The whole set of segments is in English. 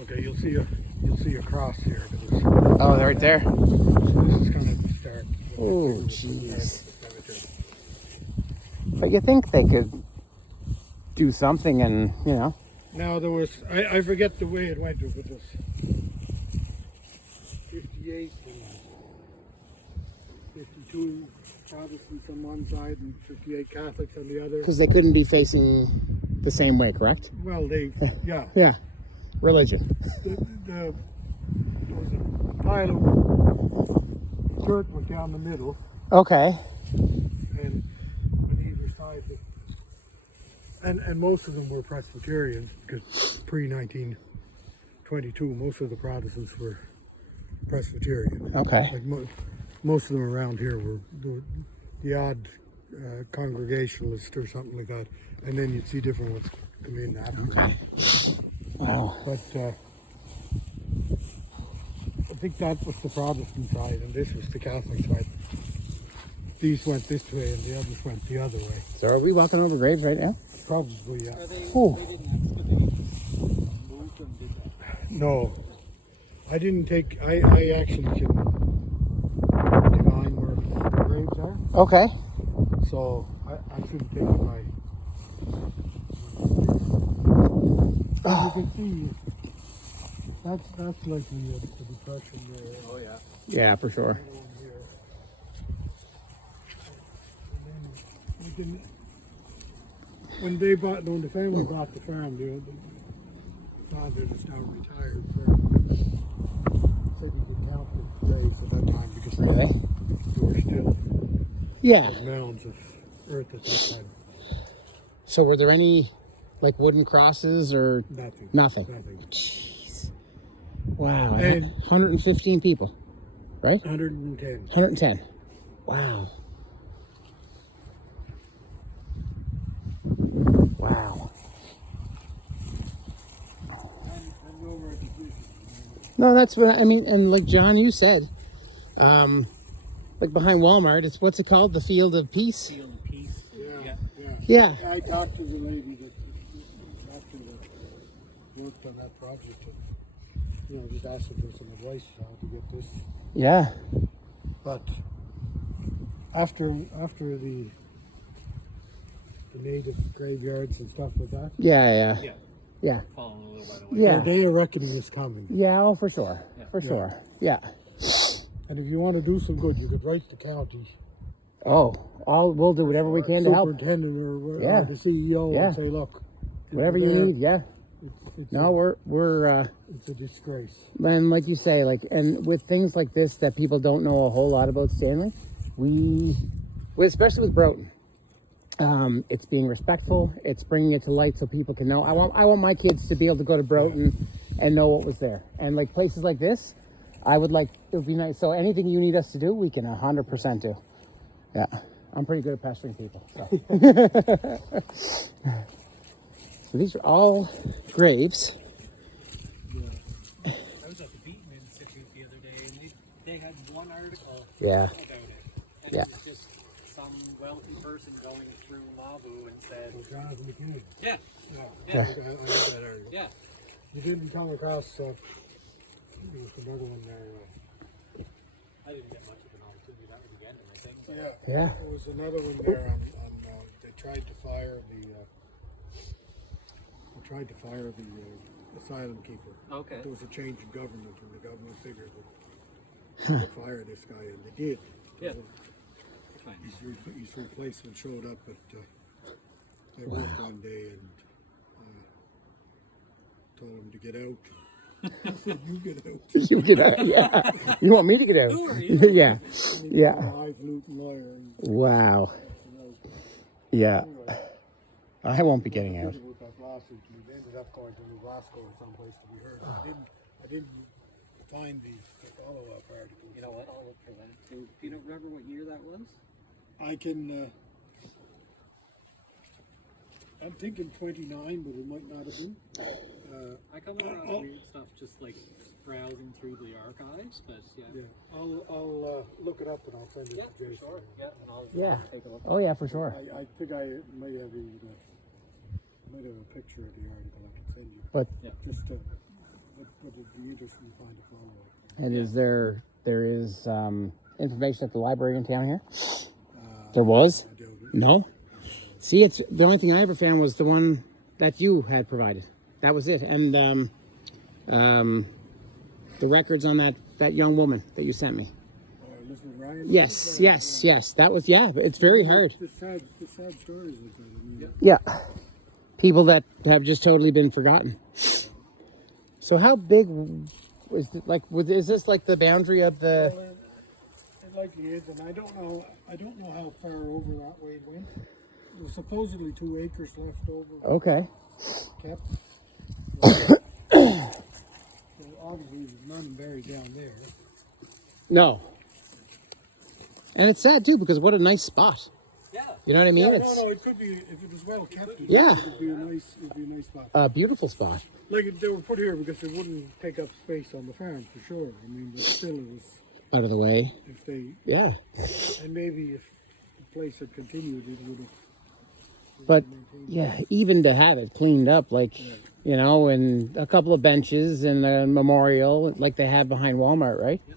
Okay, you'll see a cross here. Oh, they're right there. So this is kind of the start. Oh, jeez. But you think they could do something and, you know. Now there was, I forget the way it went, but it was 58 and 52 Protestants on one side and 58 Catholics on the other. Because they couldn't be facing the same way, correct? Well, yeah. Yeah. Religion. There was a pile of dirt went down the middle, Okay. and on either side, and most of them were Presbyterians, because pre-1922, most of the Protestants were Presbyterian. Okay. Like most of them around here were the odd Congregationalist or something like that, and then you'd see different ones come in after. Okay. Wow. But I think that was the Protestant side, and this was the Catholic side. These went this way, and the others went the other way. So are we walking over graves right now? Probably, yeah. Oh. No, I didn't take. I actually can divine where the graves are, Okay. so I should have taken my. As you can see, that's likely the depression there. Oh yeah. Yeah, for sure. When the family bought the farm, the father that's now retired, said he could count the graves at that time because Really? there were still Yeah. mounds of earth at that time. So were there any like wooden crosses or Nothing. nothing? Nothing. Jeez. Wow. And- 115 people, right? 110. 110. Wow. Wow. And no recognition. No, that's what I mean. And like John, you said, like behind Walmart, it's what's it called? The Field of Peace? Field of Peace. Yeah. Yeah. I talked to the lady that worked on that project, and just asked her for some advice on how to get this. Yeah. But after the native graveyards and stuff like that, Yeah. Yeah. Yeah. Falling a little by the way. Yeah. their day of reckoning is coming. Yeah. Oh, for sure. Yeah. For sure. Yeah. And if you want to do some good, you could write the county Oh, we'll do whatever we can to help. superintendent or Yeah. the CEO Yeah. and say, look, Whatever you there, need. Yeah. It's No, we're it's a disgrace. and like you say, like, and with things like this that people don't know a whole lot about Stanley, especially with Broughton, it's being respectful. It's bringing it to light so people can know. I want my kids to be able to go to Broughton and know what was there. And like places like this, it would be nice. So anything you need us to do, we can 100% do. Yeah, I'm pretty good at pestering people. So. So these are all graves. I was at the Beaton Institute the other day, and they had one article Yeah. about it. And Yeah. it was just some wealthy person going through Mabou and said, Jonathan McKean. yeah, Yeah. Yeah. I read that article. yeah. You didn't come across, there was another one there. I didn't get much of an opportunity. That was the end of my thing. But Yeah. There was another one there on they tried to fire the asylum keeper. Okay. There was a change in government, and the government figured that they would fire this guy, and they did. Yeah. Fine. His replacement showed up at their work one day and told him to get out. I said, "You get out." You get out. Yeah. You want me to get out? Who are you? Yeah. And he Yeah. was a highfalutin lawyer. And, Wow. Yeah. I won't be getting out. with that lawsuit, and he ended up going to New Glasgow or someplace to be heard. I didn't find the follow-up article. you know what? I'll look for that too. Do you remember what year that was? I can. I'm thinking 29, but it might not have been. I come across weird stuff just like browsing through the archives, but yeah. Yeah, I'll look it up and I'll send it Yeah, to for Jason. sure. Yeah, and I'll Yeah. take a look. Oh yeah, for sure. I think I might have a picture of the article I can send you. But Yeah. Just be interesting to find a follow-up. And there is information at the library in town here? There was? I doubt it. No? See, it's the only thing I ever found was the one that you had provided. That was it. And the records on that young woman that you sent me. Elizabeth Ryan? Yes. That was, it's very hard. The sad stories like that. I mean, Yeah. People that have just totally been forgotten. So how big is it, like, is this like the boundary of the... well, it likely is, and I don't know how far over that way it went. There was supposedly 2 acres left over. Okay. Kept. So obviously there's none buried down there. No. And it's sad too, because what a nice spot. Yeah. You know what I mean? Yeah, It's no, it could be, if it was well kept, Yeah. it'd be a nice spot. a beautiful spot. Like, they were put here because it wouldn't take up space on the farm, for sure. I mean, but still it was, Out of the way. if they, Yeah. and maybe if the place had continued, it would have. But yeah, even to have it cleaned up, like, you know, and a couple of benches and a memorial like they have behind Walmart, right? Yep.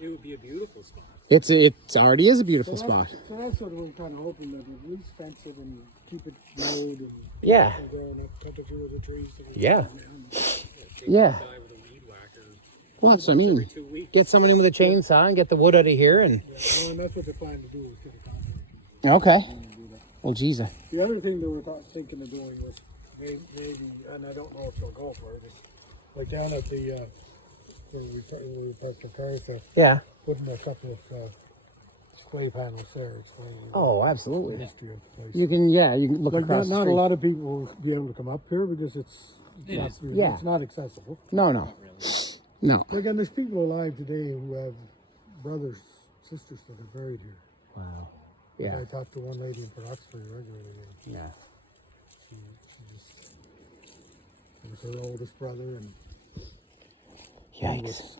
It would be a beautiful spot. It already is a beautiful spot. So that's what we're kind of hoping, that at least fence it and keep it mowed and Yeah. and growing up, cut a few of the trees. that we Yeah. cut down. Yeah. Guy with a weed whacker Well, that's what I mean. every 2 weeks. Get someone in with a chainsaw and get the wood out of here and... Well, and that's what they plan to do, is get a contractor Okay. and do that. Well, geez. The other thing that we're thinking of doing was maybe, and I don't know if they'll go for it, is like down at the where we parked the cars, Yeah. putting a couple of display panels there, explaining Oh, the absolutely. history of the place. You can look Like across not the a street. lot of people will be able to come up here because it's not, Yeah. it's not accessible. No. No. Like, and there's people alive today who have brothers, sisters that are buried here. Wow. Yeah. I talked to one lady in Port Oxford regularly, and Yeah. she just, it was her oldest brother, and Yikes.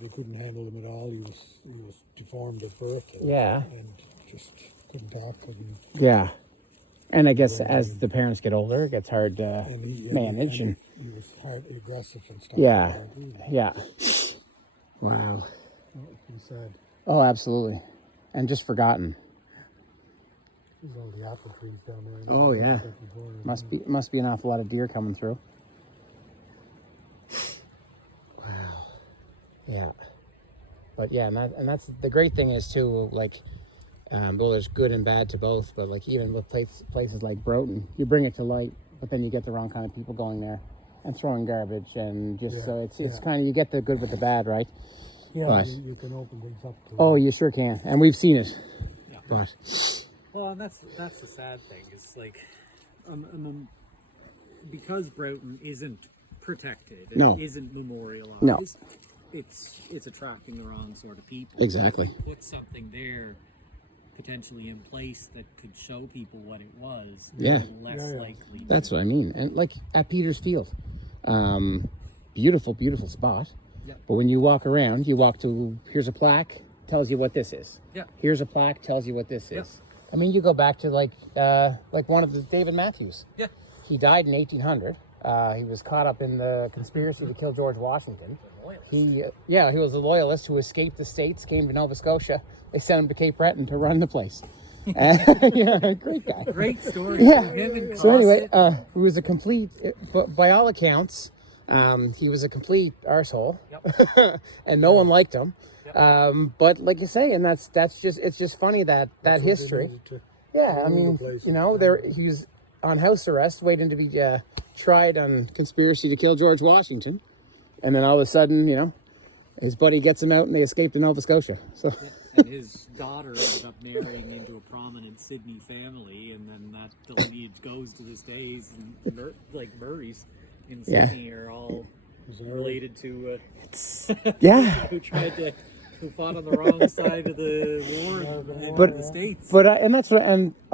they couldn't handle him at all. He was deformed at birth. And, Yeah. and just couldn't talk. Yeah. And I guess as the parents get older, it gets hard to manage. And he was hard, aggressive and stuff. yeah. Like that. Yeah. Wow. It's pretty sad. Oh, absolutely. And just forgotten. There's all the apple trees down there. Oh, yeah. Must be an awful lot of deer coming through. Wow. Yeah. But yeah, and that's the great thing is too, like, well, there's good and bad to both, but like even with places like Broughton, you bring it to light, but then you get the wrong kind of people going there and throwing garbage, and just so it's kind of, you get the good with the bad, right? Yeah, But you can open things up. oh, you sure can, and we've seen it. Yeah. But Well, and that's the sad thing. It's like, because Broughton isn't protected, and No. isn't memorialized. No. It's attracting the wrong sort of people. Exactly. If you put something there potentially in place that could show people what it was, Yeah. they're less likely. that's what I mean. And like at Peters Field, beautiful spot. Yep. But when you walk around, you walk to, here's a plaque, tells you what this is. Yeah. Here's a plaque, tells you what this Yep. is. I mean, you go back to like one of the David Matthews. Yeah. He died in 1800. He was caught up in the conspiracy to kill George Washington. He was a loyalist who escaped the States, came to Nova Scotia. They sent him to Cape Breton to run the place. Yeah, great guy. Great story. Yeah. Him and So anyway, Cosset. he was a complete, by all accounts, he was a complete arsehole. Yep. And no one liked him. But like you say, and it's just funny that history. Yeah, I mean, you know, he was on house arrest, waiting to be tried on conspiracy to kill George Washington, and then all of a sudden, you know, his buddy gets him out, and they escape to Nova Scotia. So, And his daughter ended up marrying into a prominent Sydney family, and then that lineage goes to this day. And like Murray's in Sydney are all related to yeah. who fought on the wrong side of the war in the States. But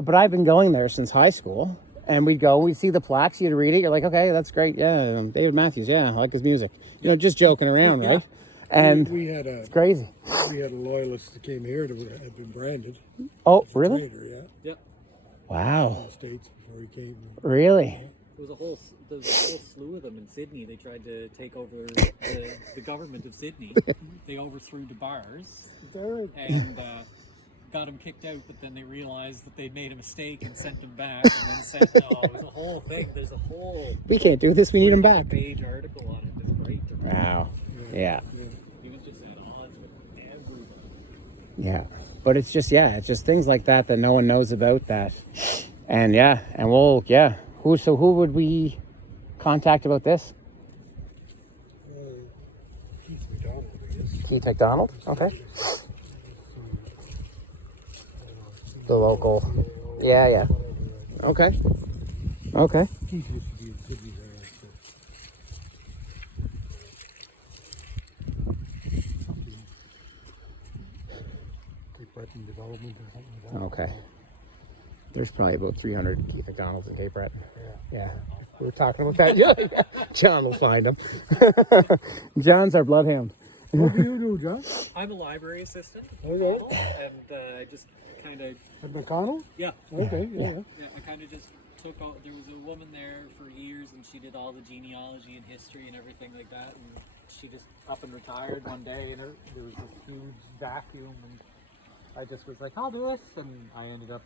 but I've been going there since high school, and we'd see the plaques, you'd read it, you're like, okay, that's great, yeah, David Matthews, yeah, I like his music, you know, just joking around, right? And it's crazy. We had a loyalist that came here that had been branded. Oh, really? Later, yeah. Yep. Wow. In the States before he came. Really? was a whole slew of them in Sydney. They tried to take over the government of Sydney. They overthrew the bars and got them kicked out. But then they realized that they'd made a mistake and sent them back. And then sent it was a whole thing. There's a whole We can't do this. We need them back. page article on it. It's great. Wow. Yeah. He was just at odds with everybody. Yeah. But it's just things like that no one knows about that. And we'll who would we contact about this? Keith McDonald, I guess. Keith McDonald? Okay. The local. Yeah. Okay. Okay. Keith used to be in Sydney there. Cape Breton development or something like that. Okay. There's probably about 300 Keith McDonald's in Cape Breton. Yeah. We were talking about that. Yeah. John will find them. John's our bloodhound. What do you do, John? I'm a library assistant. Okay. And I just kind of At McConnell? yeah. Okay, yeah. I kind of just took all. There was a woman there for years, and she did all the genealogy and history and everything like that. And she just up and retired one day, and there was this huge vacuum, and I just was like, I'll do this, and I ended up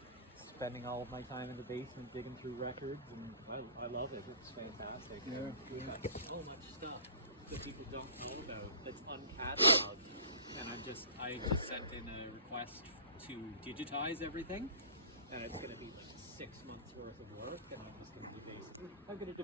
spending all of my time in the basement digging through records, and I love it. It's fantastic. Yeah, We've got so much stuff that people don't know about that's uncatalogued, and I just sent in a request to digitize everything, and it's going to be like 6 months worth of work, and I'm just going to be basically